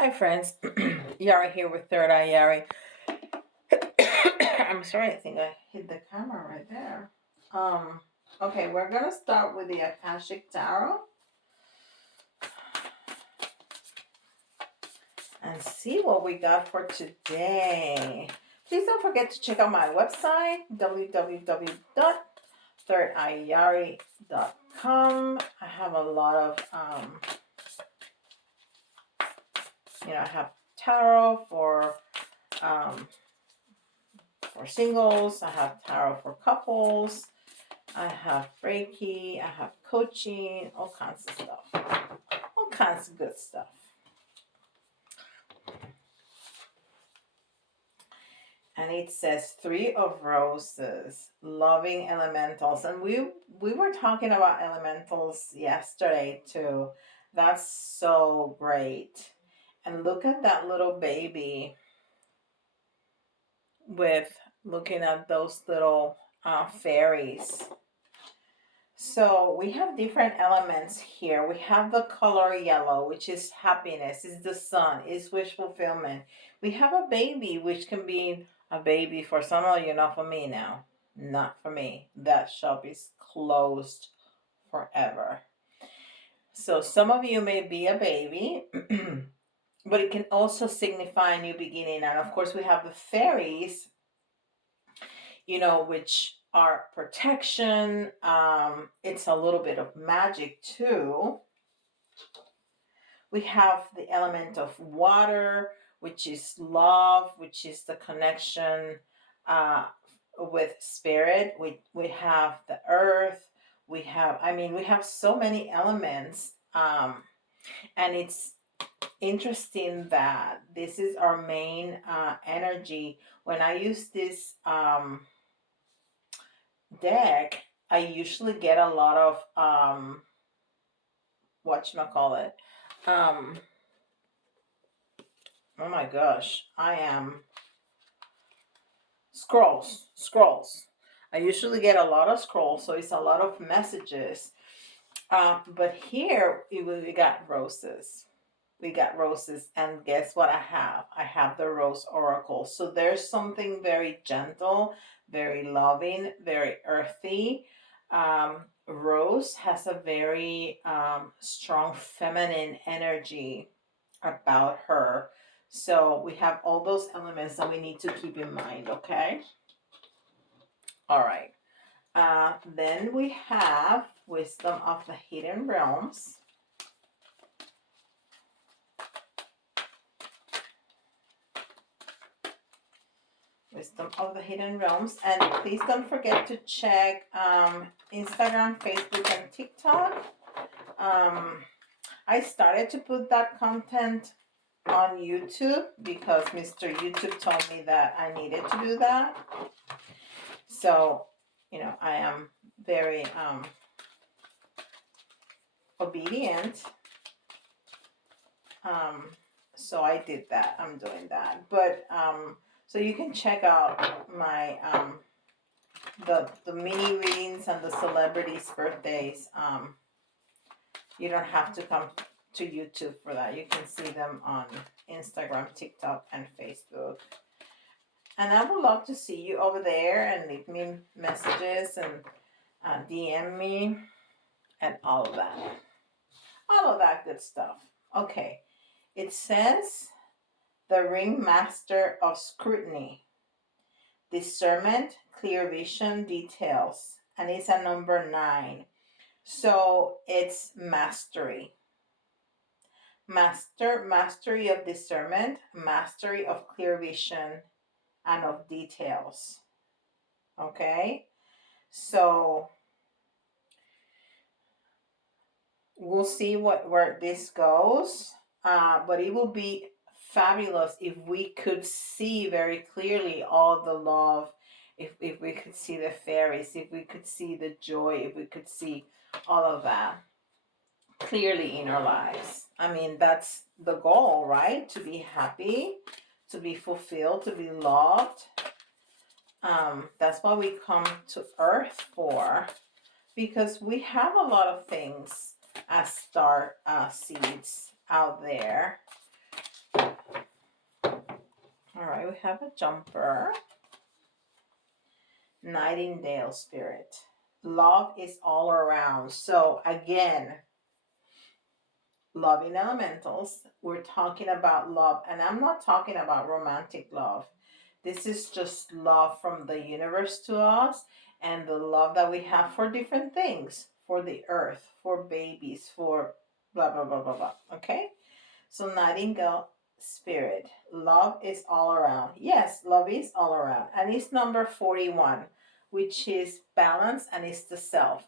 Hi friends, Yari here with Third Eye Yari. I'm sorry, I think I hit the camera right there. Okay, we're gonna start with the Akashic Tarot and see what we got for today. Please don't forget to check out my website, www.thirdeyeyari.com. I have a lot of I have tarot for singles, I have tarot for couples, I have Reiki, I have coaching, all kinds of stuff. All kinds of good stuff. And it says 3 of Roses, loving elementals. And we were talking about elementals yesterday too. That's so great. And look at that little baby with looking at those little fairies. So we have different elements here. We have the color yellow, which is happiness, is the sun, is wish fulfillment. We have a baby, which can be a baby for some of you, not for me now. Not for me. That shop is closed forever. So some of you may be a baby, but it can also signify a new beginning. And of course, we have the fairies, which are protection. It's a little bit of magic too. We have the element of water, which is love, which is the connection with spirit. We have the earth. We have so many elements. And it's interesting that this is our main energy. When I use this deck, I usually get a lot of whatchamacallit. Oh my gosh, I am scrolls. I usually get a lot of scrolls, so it's a lot of messages. But here we got roses. We got roses, and guess what I have? I have the Rose Oracle. So there's something very gentle, very loving, very earthy. Rose has a very strong feminine energy about her. So we have all those elements that we need to keep in mind, okay? All right. Then we have Wisdom of the Hidden Realms. Wisdom of the Hidden Realms. And please don't forget to check Instagram, Facebook, and TikTok. I started to put that content on YouTube because Mr. YouTube told me that I needed to do that. So, I am very obedient. So I did that. I'm doing that. But so you can check out my the mini readings and the celebrities' birthdays. You don't have to come to YouTube for that. You can see them on Instagram, TikTok, and Facebook. And I would love to see you over there and leave me messages and DM me and all of that. All of that good stuff. Okay. It says the Ringmaster of Scrutiny. Discernment, clear vision, details. And it's a number 9. So it's mastery. Mastery of discernment, mastery of clear vision, and of details. Okay? So we'll see where this goes. But it will be fabulous if we could see very clearly all the love, if we could see the fairies, if we could see the joy, if we could see all of that clearly in our lives. I mean, that's the goal, right? To be happy, to be fulfilled, to be loved. That's what we come to earth for, because we have a lot of things as star seeds out there. All right, we have a jumper. Nightingale spirit. Love is all around. So again, loving elementals, we're talking about love, and I'm not talking about romantic love. This is just love from the universe to us, and the love that we have for different things, for the earth, for babies, for blah blah blah blah blah. Okay? So Nightingale spirit, love is all around. Yes, love is all around. And it's number 41, which is balance, and it's the self.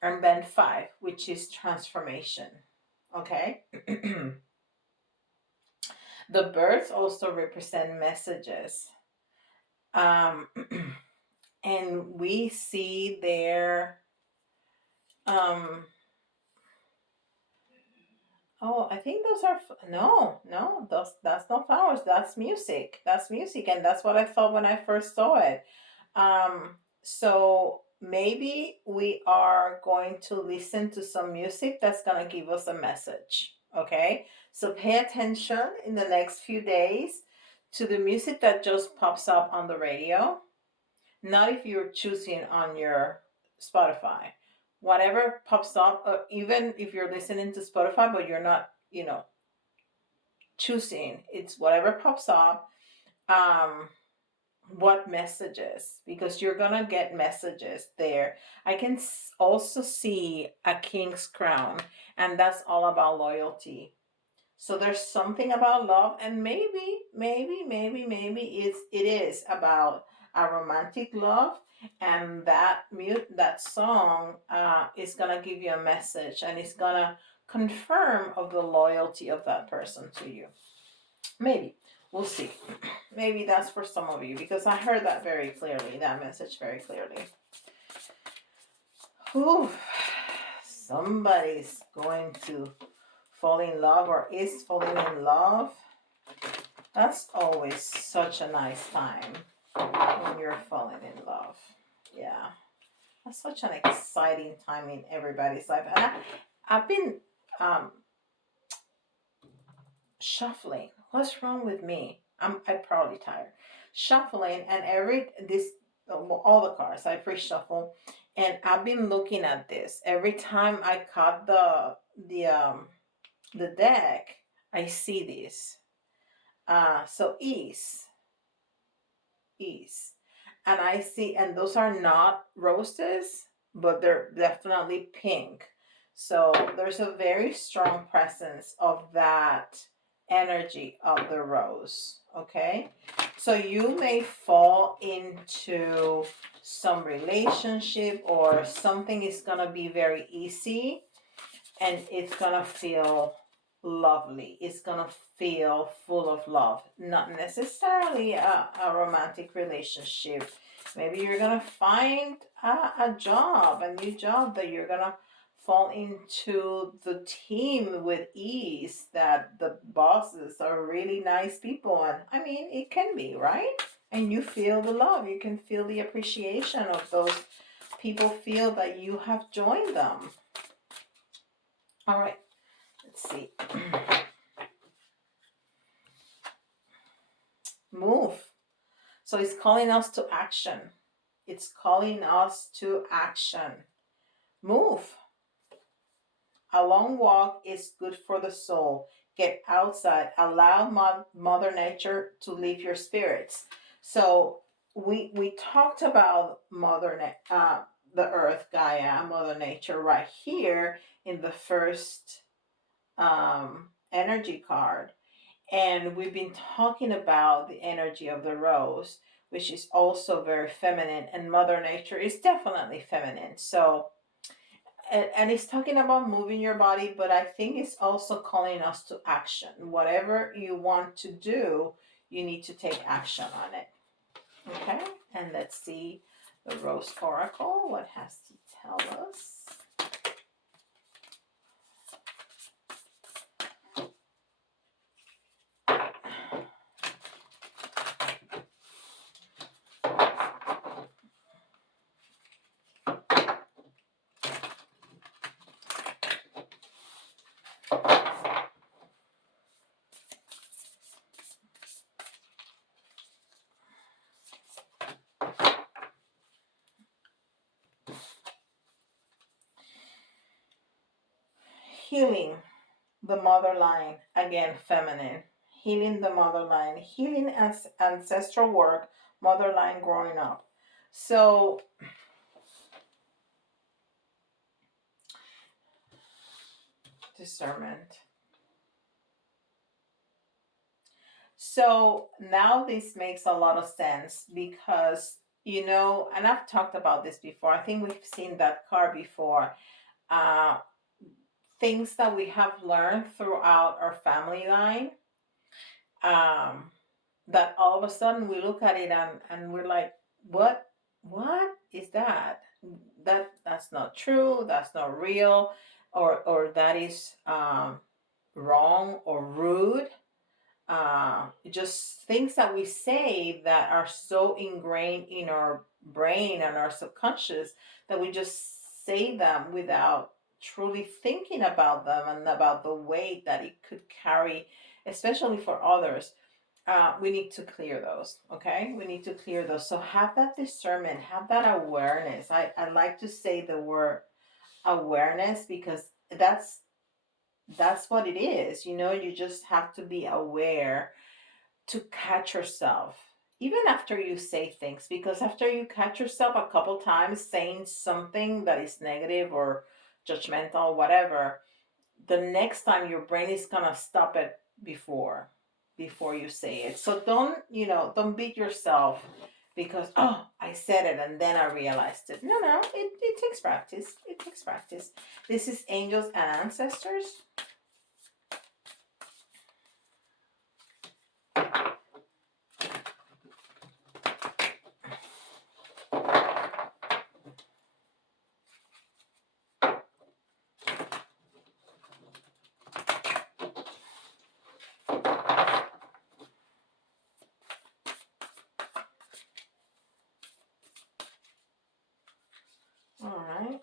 And band 5, which is transformation. Okay? The birds also represent messages. And we see there, oh, I think those are no, that's not flowers. That's music. That's music, and that's what I thought when I first saw it. So maybe we are going to listen to some music that's gonna give us a message. Okay, so pay attention in the next few days to the music that just pops up on the radio. Not if you're choosing on your Spotify. Whatever pops up, even if you're listening to Spotify, but you're not, choosing, it's whatever pops up. What messages? Because you're gonna get messages there. I can also see a king's crown, and that's all about loyalty. So there's something about love, and maybe it is about a romantic love, and that song is gonna give you a message, and it's gonna confirm of the loyalty of that person to you. Maybe we'll see. Maybe that's for some of you, because I heard that very clearly, that message very clearly. Whew. Somebody's going to fall in love or is falling in love. That's always such a nice time when you're falling in love. Yeah, that's such an exciting time in everybody's life. And I've been shuffling. What's wrong with me? I'm probably tired. Shuffling, and all the cards I pre-shuffle, and I've been looking at this every time I cut the deck. I see this. So ease, and I see, and those are not roses, but they're definitely pink. So there's a very strong presence of that energy of the rose. Okay, so you may fall into some relationship, or something is gonna be very easy, and it's gonna feel lovely. It's gonna feel full of love. Not necessarily a romantic relationship. Maybe you're gonna find a new job that you're gonna fall into the team with ease, that the bosses are really nice people. And I mean, it can be, right? And you feel the love. You can feel the appreciation of those people, feel that you have joined them. All right, let's see. Move. So it's calling us to action. It's calling us to action. Move. A long walk is good for the soul. Get outside. Allow Mother Nature to lift your spirits. So we talked about the Earth, Gaia, Mother Nature, right here in the first energy card. And we've been talking about the energy of the rose, which is also very feminine, and Mother Nature is definitely feminine. So, and it's talking about moving your body, but I think it's also calling us to action. Whatever you want to do, you need to take action on it. Okay, and let's see the Rose Oracle. What has to tell us? healing the mother line, again, feminine. Healing the mother line, healing as ancestral work, mother line growing up. So, discernment. So now this makes a lot of sense because, you know, and I've talked about this before. I think we've seen that card before. Uh, Things that we have learned throughout our family line, um, that all of a sudden we look at it and we're like, what is that? That's not true, that's not real, or that is wrong or rude. Just things that we say that are so ingrained in our brain and our subconscious that we just say them without truly thinking about them and about the weight that it could carry, especially for others. We need to clear those, okay? We need to clear those. So have that discernment, have that awareness. I like to say the word awareness because that's what it is. You know, you just have to be aware to catch yourself even after you say things, because after you catch yourself a couple times saying something that is negative or judgmental, whatever, the next time your brain is gonna stop it before you say it. So don't beat yourself because, oh, I said it and then I realized it. No, it takes practice. It takes practice. This is angels and ancestors. All right.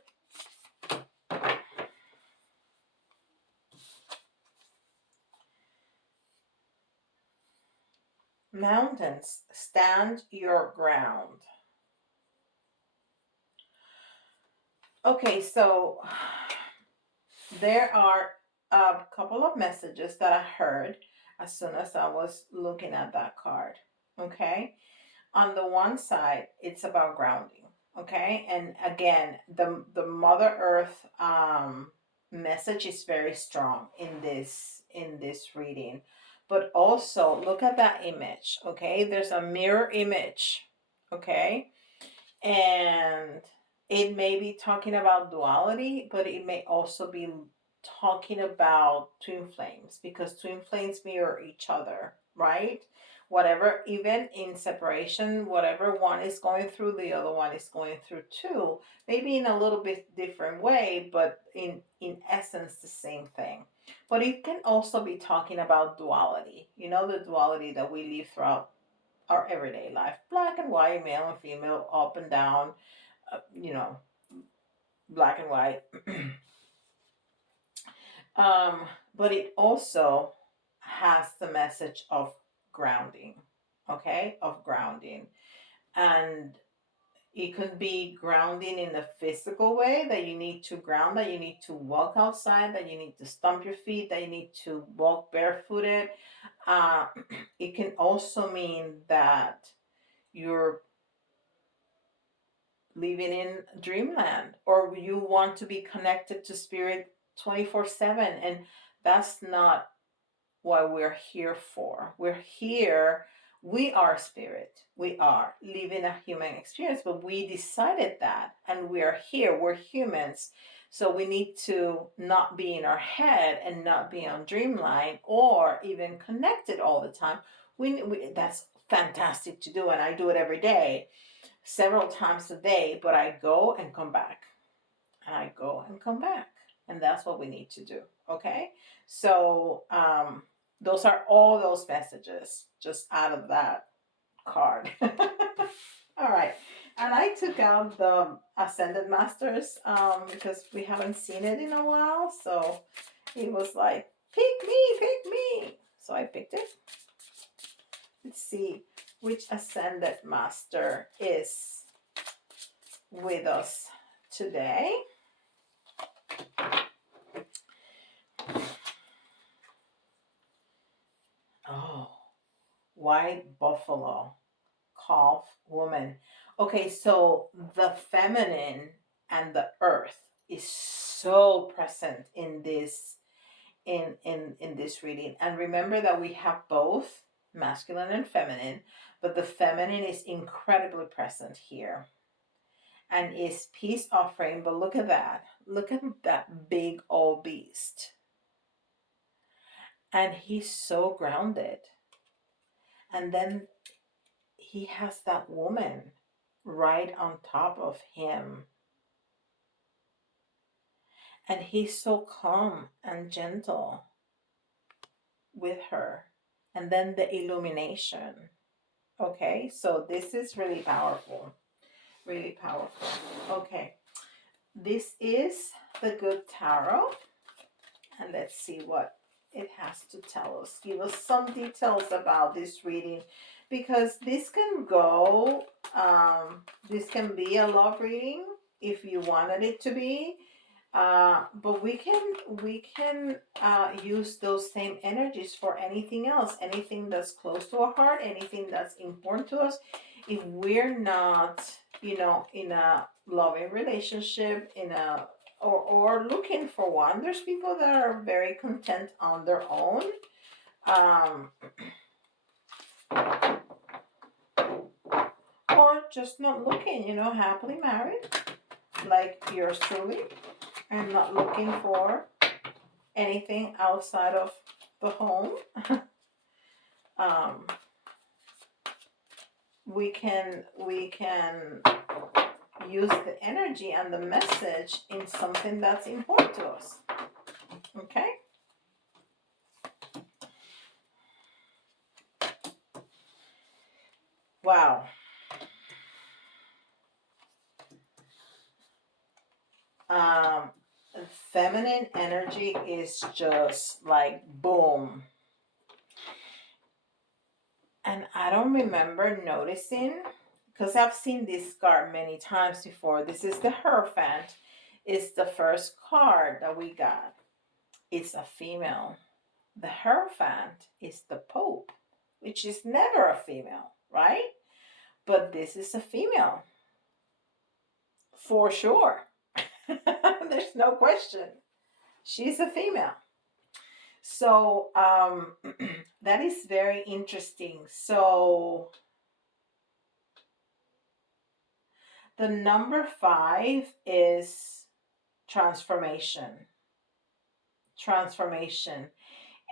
Mountains, stand your ground. Okay, so there are a couple of messages that I heard as soon as I was looking at that card. Okay, on the one side, it's about grounding. Okay, and again, the Mother Earth message is very strong in this reading. But also look at that image. Okay, there's a mirror image. Okay, and it may be talking about duality, but it may also be talking about twin flames because twin flames mirror each other, right? Whatever, even in separation, whatever one is going through, the other one is going through too. Maybe in a little bit different way, but in essence, the same thing. But it can also be talking about duality, you know, the duality that we live throughout our everyday life, black and white, male and female, up and down, you know, black and white. um, but it also has the message of grounding, okay, of grounding. And it could be grounding in the physical way that you need to ground, that you need to walk outside, that you need to stomp your feet, that you need to walk barefooted. Uh, it can also mean that you're living in dreamland or you want to be connected to spirit 24/7, and that's not what we're here for. We're here, we are spirit, we are living a human experience, but we decided that and we are here, we're humans. So we need to not be in our head and not be on dreamline or even connected all the time. We that's fantastic to do, and I do it every day, several times a day, but I go and come back. And I go and come back. And that's what we need to do. Okay? So those are all those messages just out of that card. All right. And I took out the Ascended Masters because we haven't seen it in a while. So it was like, pick me, pick me. So I picked it. Let's see which Ascended Master is with us today. white buffalo, calf, woman. Okay, so the feminine and the earth is so present in this in this reading. And remember that we have both masculine and feminine, but the feminine is incredibly present here and is peace offering. But look at that. Look at that big old beast. And he's so grounded. And then he has that woman right on top of him. And he's so calm and gentle with her. And then the illumination. Okay, so this is really powerful. Really powerful. Okay, this is the Good Tarot. And let's see what it has to tell us. Give us some details about this reading, because this can go, this can be a love reading if you wanted it to be. But we can use those same energies for anything else, anything that's close to our heart, anything that's important to us. If we're not, in a loving relationship, or looking for one, there's people that are very content on their own. Or just not looking, happily married, like yours truly, and not looking for anything outside of the home. We can use the energy and the message in something that's important to us. Okay? Wow. Feminine energy is just like boom. And I don't remember noticing, because I've seen this card many times before. This is the Hierophant. It's the first card that we got. It's a female. The Hierophant is the Pope, which is never a female, right? But this is a female. For sure. There's no question. She's a female. So that is very interesting. So the number 5 is transformation. Transformation.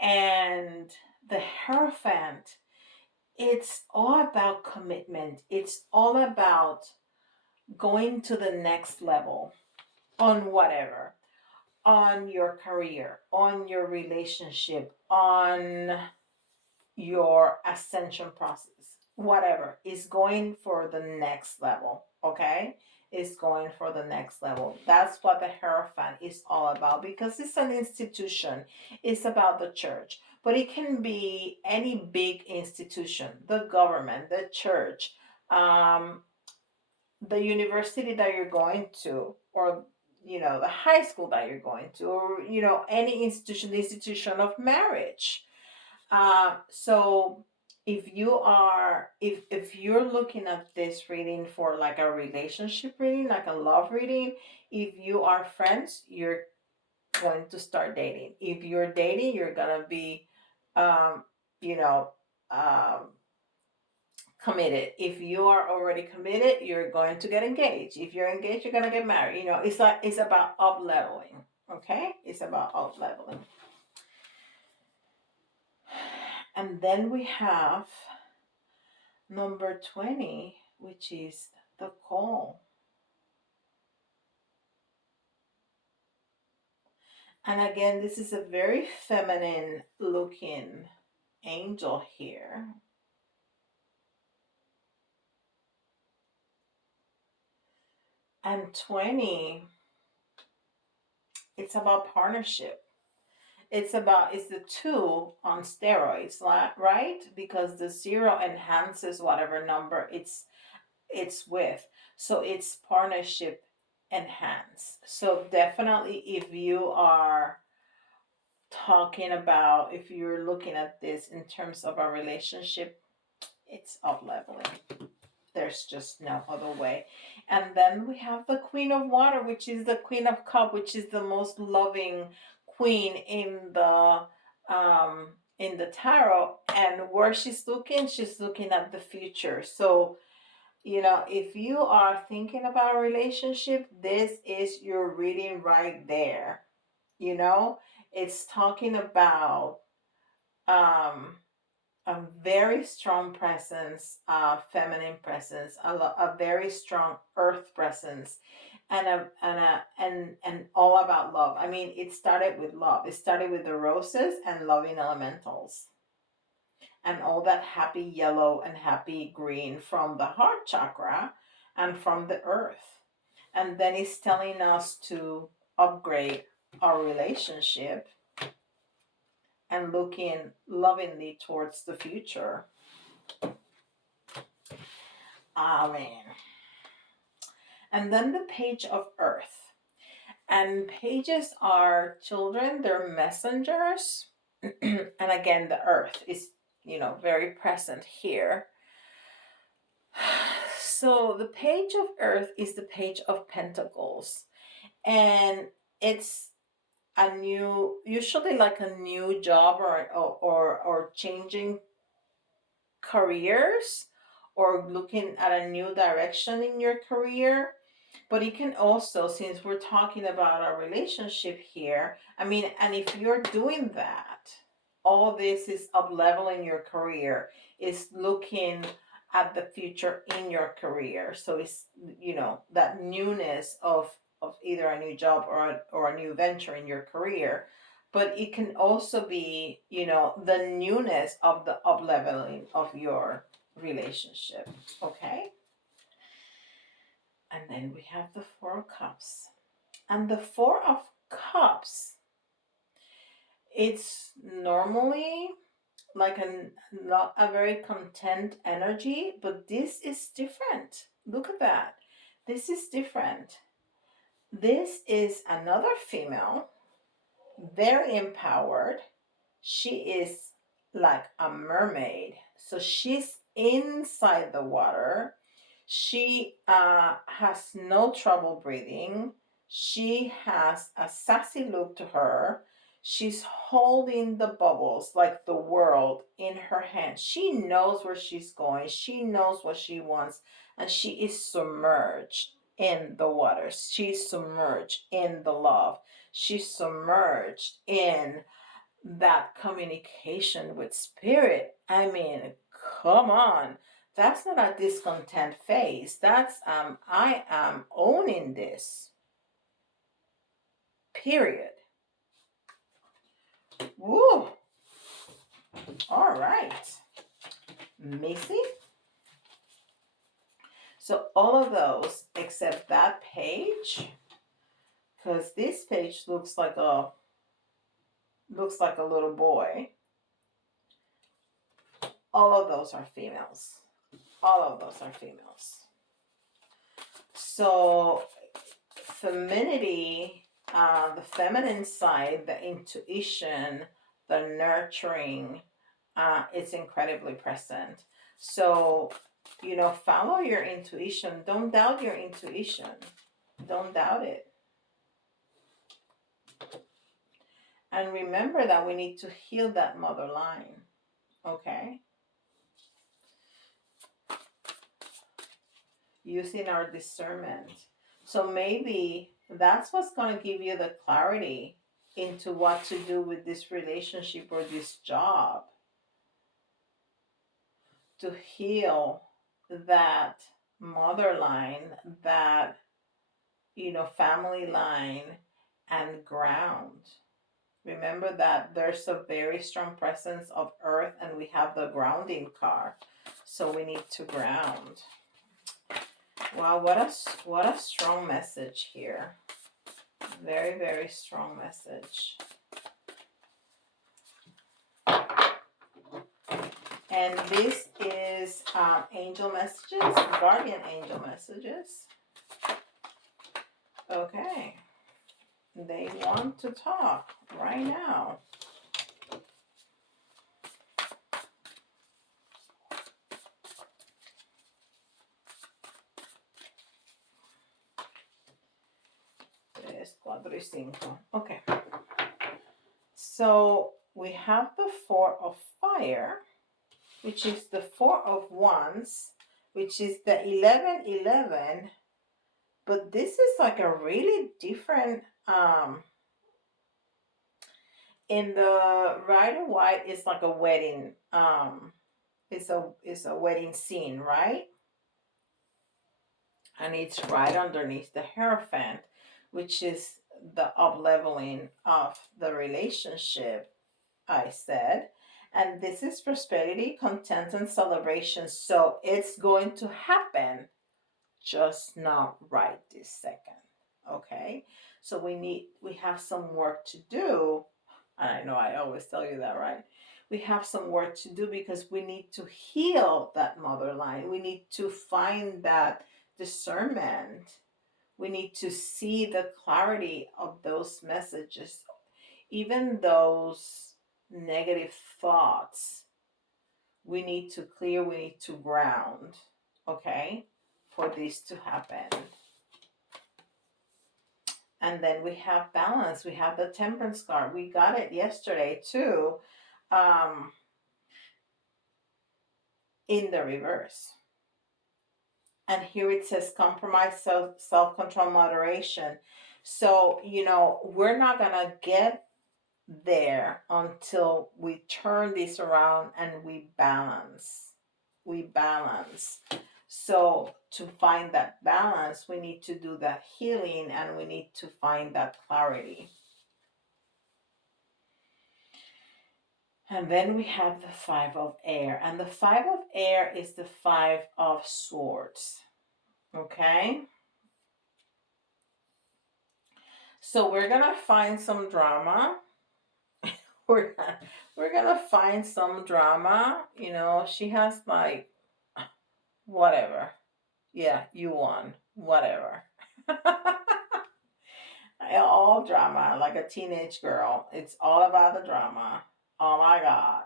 And the Hierophant, it's all about commitment. It's all about going to the next level on whatever, on your career, on your relationship, on your ascension process, whatever is going for the next level. Okay, is going for the next level. That's what the Hierophant is all about, because it's an institution. It's about the church, but it can be any big institution, the government, the church, the university that you're going to, or the high school that you're going to, or any institution, the institution of marriage. So if you're looking at this reading for like a relationship reading, like a love reading, if you are friends, you're going to start dating. If you're dating, you're gonna be committed. If you are already committed, you're going to get engaged. If you're engaged, you're going to get married. It's about up leveling. Okay, it's about up leveling. And then we have number 20, which is the call. And again, this is a very feminine looking angel here. And 20, it's about partnership. It's the 2 on steroids, right? Because the 0 enhances whatever number it's with. So it's partnership enhanced. So definitely, if you are talking about, if you're looking at this in terms of a relationship It's up leveling. There's just no other way. And then we have the Queen of Water, which is the Queen of Cup, which is the most loving queen in the tarot. And where she's looking at the future. So, if you are thinking about a relationship, this is your reading right there. It's talking about um a very strong presence, feminine presence, a very strong earth presence, and all about love. I mean, it started with love. It started with the roses and loving elementals, and all that happy yellow and happy green from the heart chakra and from the earth. And then it's telling us to upgrade our relationship and looking lovingly towards the future. Amen. And then the Page of Earth. And pages are children, they're messengers. And again, the earth is, very present here. So the Page of Earth is the Page of Pentacles. And it's usually like a new job or changing careers, or looking at a new direction in your career. But it can also, since we're talking about our relationship here, and if you're doing that, all this is up leveling your career, is looking at the future in your career. So it's, that newness of either a new job or a new venture in your career. But it can also be, the newness of the up leveling of your relationship. Okay? And then we have the Four of Cups. And the Four of Cups, it's normally like not a very content energy, but this is different. Look at that. This is different. This is another female, very empowered. She is like a mermaid. So she's inside the water. She has no trouble breathing. She has a sassy look to her. She's holding the bubbles, like the world, in her hand. She knows where she's going. She knows what she wants. And she is submerged in the water. She's submerged in the love. She's submerged in that communication with spirit. I mean, come on. That's not a discontent face. That's I am owning this. Period. Woo. All right. Missy. So all of those except that page, because this page looks like a little boy. All of those are females. All of those are females. So femininity, the feminine side, the intuition, the nurturing, it's incredibly present. So, follow your intuition. Don't doubt your intuition. Don't doubt it. And remember that we need to heal that mother line. Okay? Using our discernment. So maybe that's what's going to give you the clarity into what to do with this relationship or this job. To heal that mother line, that, family line, and ground. Remember that there's a very strong presence of earth, and we have the grounding card. So we need to ground. Wow, what a strong message here. Very, very strong message. And this is angel messages, guardian angel messages. Okay. They want to talk right now. 4, 5. Okay. So we have the 4 of fire, which is the 4 of wands, which is the 11, but this is like a really different, in the Rider-Waite, it's like a wedding, it's a wedding scene, right? And it's right underneath the Hierophant, which is the up-leveling of the relationship, I said. And this is prosperity, content, and celebration. So it's going to happen, just not right this second. Okay? So we have some work to do. And I know I always tell you that, right? We have some work to do because we need to heal that mother line. We need to find that discernment. We need to see the clarity of those messages, even those negative thoughts. We need to clear, we need to ground, okay, for this to happen. And then we have balance. We have the Temperance card. We got it yesterday too, in the reverse. And here it says compromise, self-control, moderation. So, we're not going to get there until we turn this around and we balance. So to find that balance, we need to do that healing and we need to find that clarity. And then we have the 5 of air. And the 5 of air is the 5 of swords. Okay? So we're going to find some drama. We're going to find some drama. She has like, whatever. Yeah, you won. Whatever. All drama, like a teenage girl. It's all about the drama. Oh my God.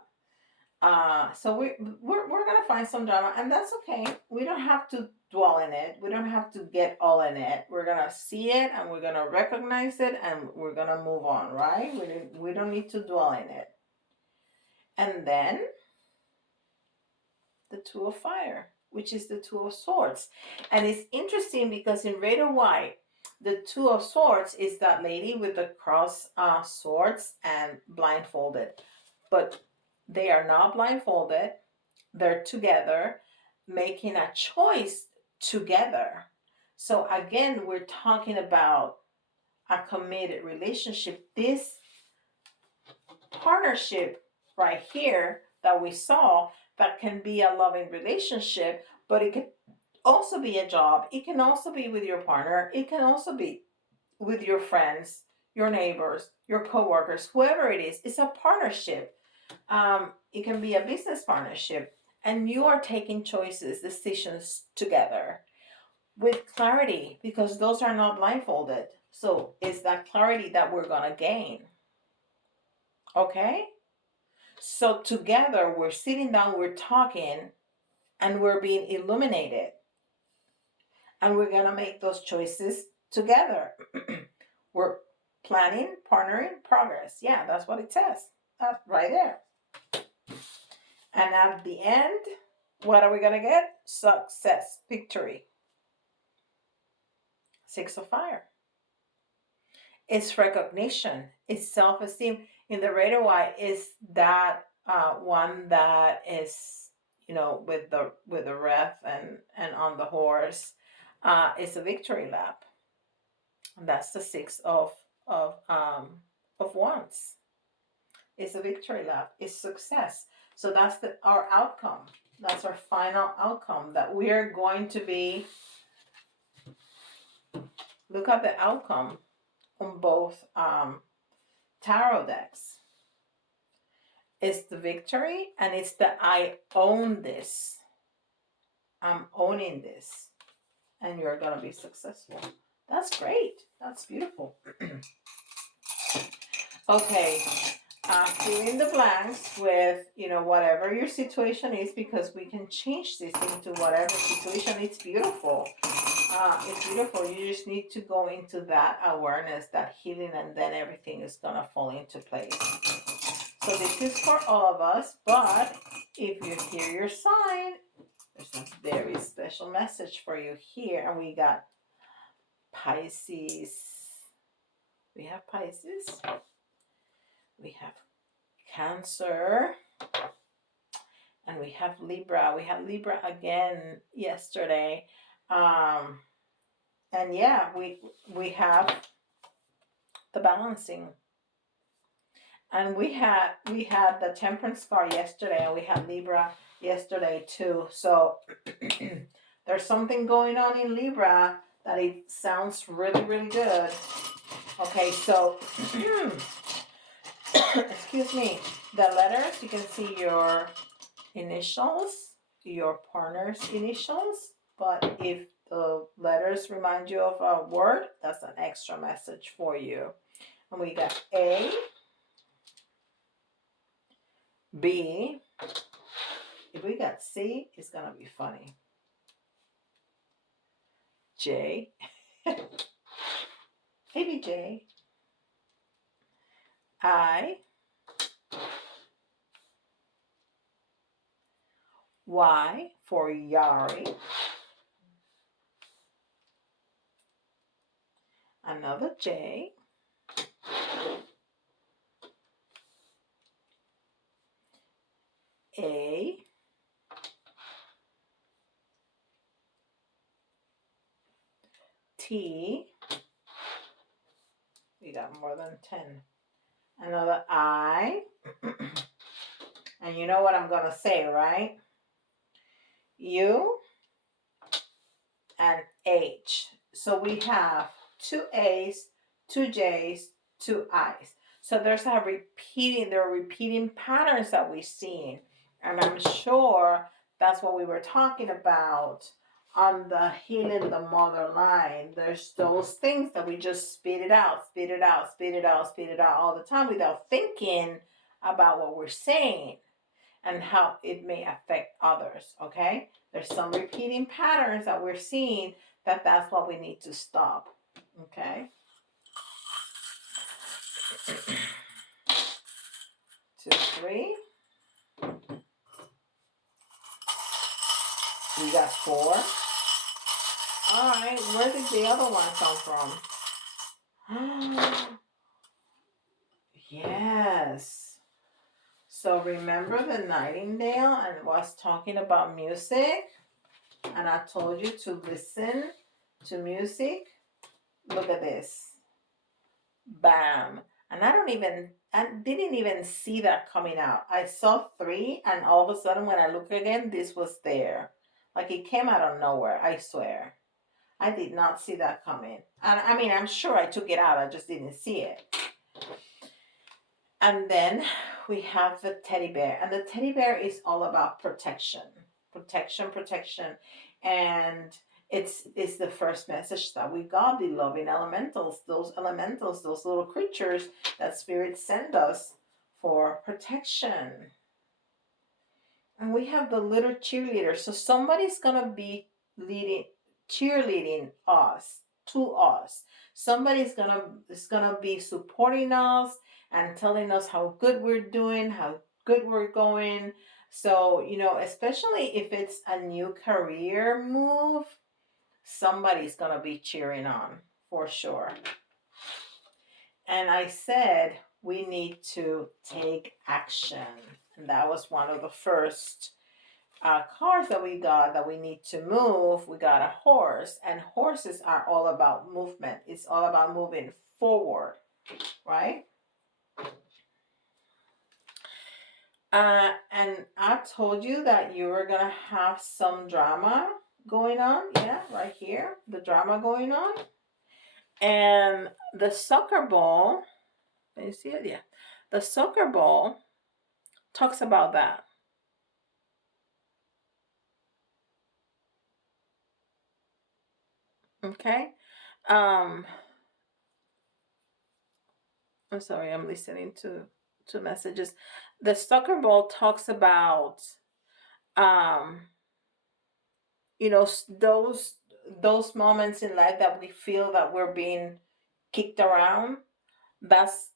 So we're gonna find some drama, and that's okay. We don't have to dwell in it. We don't have to get all in it. We're gonna see it, and we're gonna recognize it, and we're gonna move on, right? We don't need to dwell in it. And then the 2 of fire, which is the 2 of swords. And it's interesting because in Radleigh, the 2 of swords is that lady with the cross swords and blindfolded. But they are not blindfolded. They're together, making a choice together. So again, we're talking about a committed relationship. This partnership right here that we saw, that can be a loving relationship, but it could also be a job. It can also be with your partner. It can also be with your friends, your neighbors, your coworkers, whoever it is. It's a partnership. It can be a business partnership, and you are taking choices, decisions together with clarity, because those are not blindfolded. So it's that clarity that we're going to gain. Okay? So together we're sitting down, we're talking, and we're being illuminated. And we're going to make those choices together. We're planning, partnering, progress. Yeah, that's what it says. That's right there. And at the end, what are we going to get? Success, victory. 6 of fire. It's recognition. It's self-esteem. In the Radleigh is that one that is, with the wreath and on the horse. It's a victory lap. And that's the 6 of wands. It's a victory lap. It's success. So that's our outcome. That's our final outcome, that we are going to be. Look at the outcome on both tarot decks. It's the victory, and it's the I own this. I'm owning this. And you're going to be successful. That's great. That's beautiful. Okay. Fill in the blanks with, whatever your situation is, because we can change this into whatever situation. It's beautiful. It's beautiful. You just need to go into that awareness, that healing, and then everything is gonna fall into place. So this is for all of us, but if you hear your sign, there's a very special message for you here. And we got Pisces. We have Pisces. We have Cancer. And we have Libra. We had Libra again yesterday. And yeah, we have the balancing. And we had the Temperance card yesterday, and we had Libra yesterday too. So there's something going on in Libra that it sounds really, really good. Okay, so excuse me. The letters, you can see your initials, your partner's initials, but if the letters remind you of a word, that's an extra message for you. And we got A, B. If we got C, it's gonna be funny. J. Maybe J. I. Y for Yari. Another J. A. T. We got more than 10. Another I. And you know what I'm gonna say, right? U and H. So we have 2 A's, 2 J's, 2 I's. So there are repeating patterns that we've seen. And I'm sure that's what we were talking about on the healing the mother line. There's those things that we just spit it out all the time without thinking about what we're saying and how it may affect others. Okay, there's some repeating patterns that we're seeing that's what we need to stop. Okay, 2, 3. We got 4. All right, where did the other one come from? Yes. So remember the nightingale and was talking about music, and I told you to listen to music. Look at this. Bam. And I didn't even see that coming out. I saw 3, and all of a sudden when I look again, this was there. Like it came out of nowhere, I swear. I did not see that coming. And I mean, I'm sure I took it out, I just didn't see it. And then we have the teddy bear. And the teddy bear is all about protection. Protection. And it's the first message that we got, the loving elementals, those little creatures that spirits send us for protection. And we have the little cheerleader. So somebody's gonna be cheerleading us to us. Somebody's gonna be supporting us and telling us how good we're doing, how good we're going. So, especially if it's a new career move, somebody's gonna be cheering on for sure. And I said we need to take action. And that was one of the first cards that we got, that we need to move. We got a horse, and horses are all about movement. It's all about moving forward, right? And I told you that you were gonna have some drama going on. Yeah, right here, the drama going on. And the soccer ball, can you see it? Yeah. The soccer ball talks about that. Okay. I'm sorry, I'm listening to messages. The soccer ball talks about those those moments in life that we feel that we're being kicked around, that's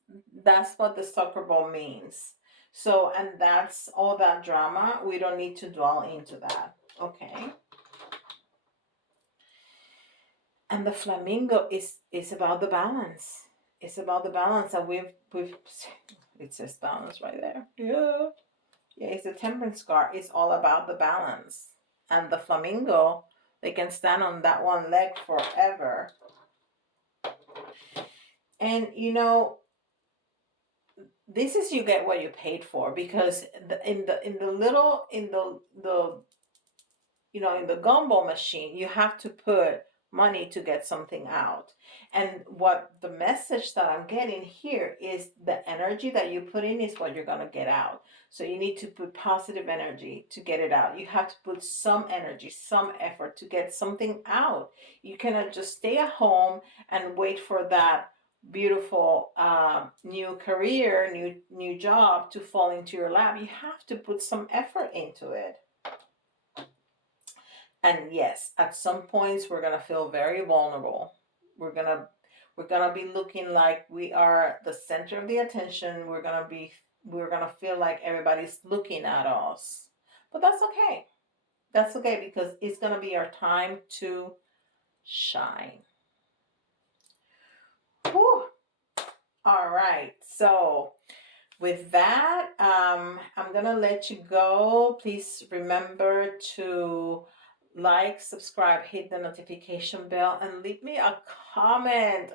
that's what the soccer ball means. So, and that's all that drama. We don't need to dwell into that. Okay. And the flamingo is about the balance. It's about the balance, and we've it says balance right there. Yeah. Yeah, it's a temperance card. It's all about the balance. And the flamingo, they can stand on that one leg forever. And you know, this is you get what you paid for, because in the little in the in the gumball machine, you have to put money to get something out. And what the message that I'm getting here is the energy that you put in is what you're going to get out. So you need to put positive energy to get it out. You have to put some energy, some effort to get something out. You cannot just stay at home and wait for that beautiful new career, new job to fall into your lap. You have to put some effort into it. And yes, at some points we're gonna feel very vulnerable. We're gonna be looking like we are the center of the attention. We're gonna feel like everybody's looking at us. But that's okay. That's okay, because it's gonna be our time to shine. Whew. All right. So with that, I'm gonna let you go. Please remember to like, subscribe, hit the notification bell, and leave me a comment.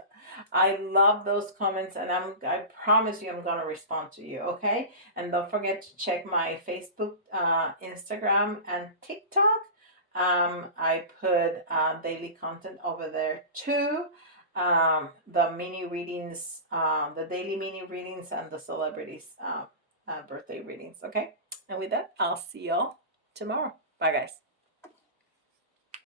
I love those comments, and I promise you I'm gonna respond to you. Okay, and don't forget to check my Facebook, Instagram, and TikTok. I put daily content over there too. The mini readings, the daily mini readings, and the celebrities birthday readings. Okay, and with that, I'll see y'all tomorrow. Bye, guys.